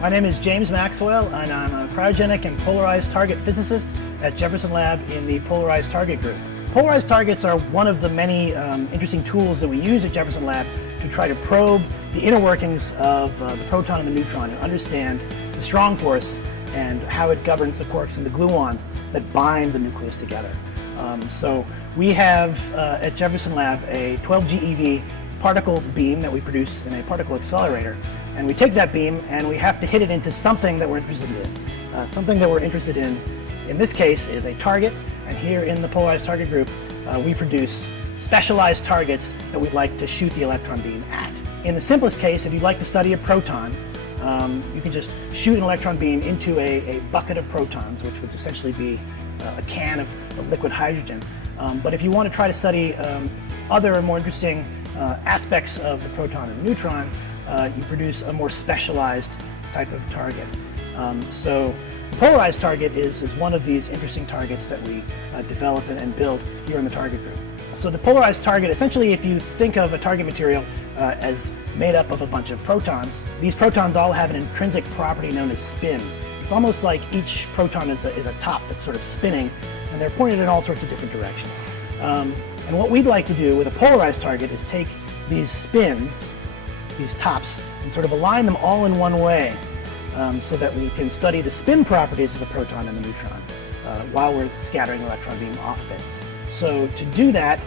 My name is James Maxwell, and I'm a Cryogenic and Polarized Target physicist at Jefferson Lab in the Polarized Target group. Polarized targets are one of the many interesting tools that we use at Jefferson Lab to try to probe the inner workings of the proton and the neutron and understand the strong force and how it governs the quarks and the gluons that bind the nucleus together. So we have at Jefferson Lab a 12 GeV particle beam that we produce in a particle accelerator, and we take that beam and we have to hit it into something that we're interested in. Something that we're interested in this case, is a target, and here in the Polarized Target group we produce specialized targets that we'd like to shoot the electron beam at. In the simplest case, if you'd like to study a proton, you can just shoot an electron beam into a bucket of protons, which would essentially be a can of liquid hydrogen. But if you want to try to study other more interesting aspects of the proton and the neutron, you produce a more specialized type of target. So the polarized target is one of these interesting targets that we develop and build here in the target group. So the polarized target, essentially, if you think of a target material as made up of a bunch of protons, these protons all have an intrinsic property known as spin. It's almost like each proton is a top that's sort of spinning, and they're pointed in all sorts of different directions. And what we'd like to do with a polarized target is take these spins, these tops, and sort of align them all in one way so that we can study the spin properties of the proton and the neutron while we're scattering an electron beam off of it. So to do that,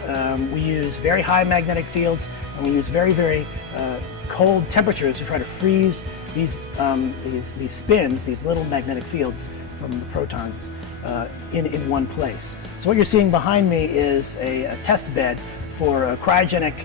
we use very high magnetic fields, and we use very, very cold temperatures to try to freeze these spins, these little magnetic fields from the protons in one place. So what you're seeing behind me is a test bed for cryogenic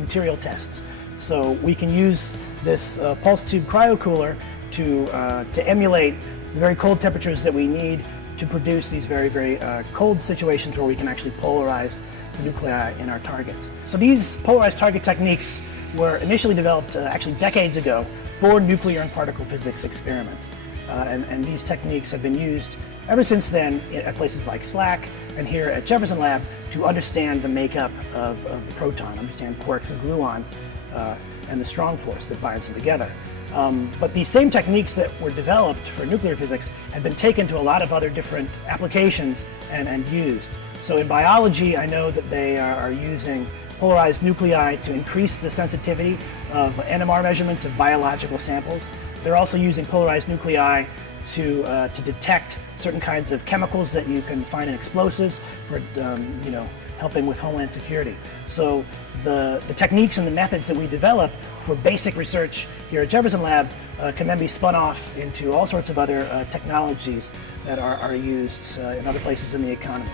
material tests. So we can use this pulse tube cryocooler to emulate the very cold temperatures that we need to produce these very, very cold situations where we can actually polarize the nuclei in our targets. So these polarized target techniques were initially developed actually decades ago for nuclear and particle physics experiments. And these techniques have been used ever since then at places like SLAC and here at Jefferson Lab to understand the makeup of the proton, understand quarks and gluons, and the strong force that binds them together. But these same techniques that were developed for nuclear physics have been taken to a lot of other different applications and used. So in biology, I know that they are using polarized nuclei to increase the sensitivity of NMR measurements of biological samples. They're also using polarized nuclei to detect certain kinds of chemicals that you can find in explosives for helping with homeland security. So the techniques and the methods that we develop for basic research here at Jefferson Lab can then be spun off into all sorts of other technologies that are used in other places in the economy.